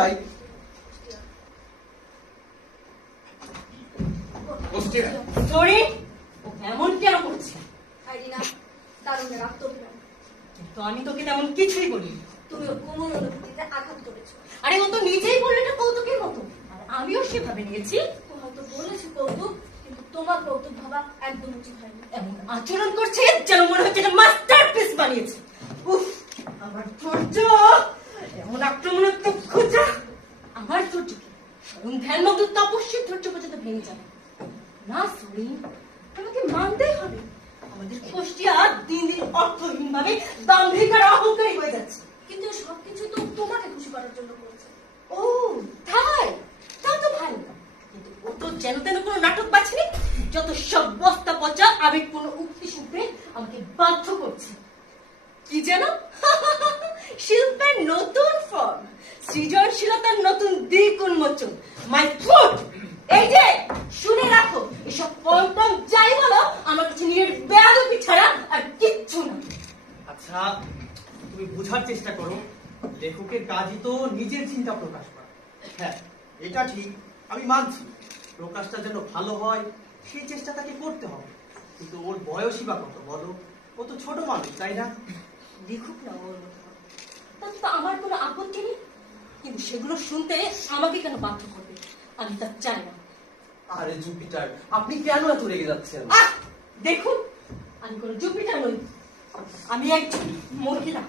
তাই সরি, ও এমন কেন করছে? কিন্তু আমি তোকে তেমন কিছুই বলি। তুমি কোমল অনুভূতিতে আঘাত করেছো। আরে ও তো নিজেই বললো এটা কৌতুকের মতো, আর আমিও সেভাবে নিয়েছি। ও হয়তো বলেছে কৌতুক, কিন্তু তোমার কৌতুক ভাবা একদম উচিত হয়নি। এমন আচরণ করছে যেন মনে হচ্ছে এটা মাস্টারপিস বানিয়েছে। উফ, আমার ধৈর্য এমন আক্রমণাত্মক খোঁজা, আমার ধৈর্য কি এবং ধ্যানমগ্ন তপস্বীর ধৈর্য পর্যন্ত ভেঙে যাবে না। সরি, আমাকে মানতেই হবে আমাদের কোষ্টিয়া দিন দিন অর্থহীন ভাবে দাম্ভিক আর অহংকারী হয়ে যাচ্ছে। কিন্তু সবকিছু তো তোমাকে খুশি করার জন্য করেছে। ও তাই, তা তো ভালো, কিন্তু ও তো যেন তেন কোনো নাটক বাছেনি, যত সব বস্তা পচা আবেগপূর্ণ উক্তি শুনতে আমাকে বাধ্য করছে। কি যেন শিল্পের নতুন ফর্ম, সৃজনশীলতার নতুন দিক উন্মোচন। মাই ফুড, এই যে শুনে রাখো, এসব ফর্ম যাই বলো আমার কাছে নিজের বেয়াদবি ছাড়া আর কিচ্ছু না। আচ্ছা, তুমি বোঝার চেষ্টা করো, লেখকের কাজই তো নিজের চিন্তা প্রকাশ করা। হ্যাঁ, এটা ঠিক, আমি মানছি প্রকাশটা যেন ভালো হয় সেই চেষ্টা তাকে করতে হবে, কিন্তু ওর বয়সই বা কত বলো? ও তো ছোট মানুষ, তাই না? লিখুক না ওর মতো, তাতে তো আমার কোনো আপত্তি নেই, কিন্তু সেগুলো শুনতে আমাকে কেন বাধ্য করবে? আমি তা চাই না। আরে জুপিটার, আপনি কেন এত রেগে যাচ্ছেন? দেখুন, আমি কোনো জুপিটার নই, আমি একজন মহিলা।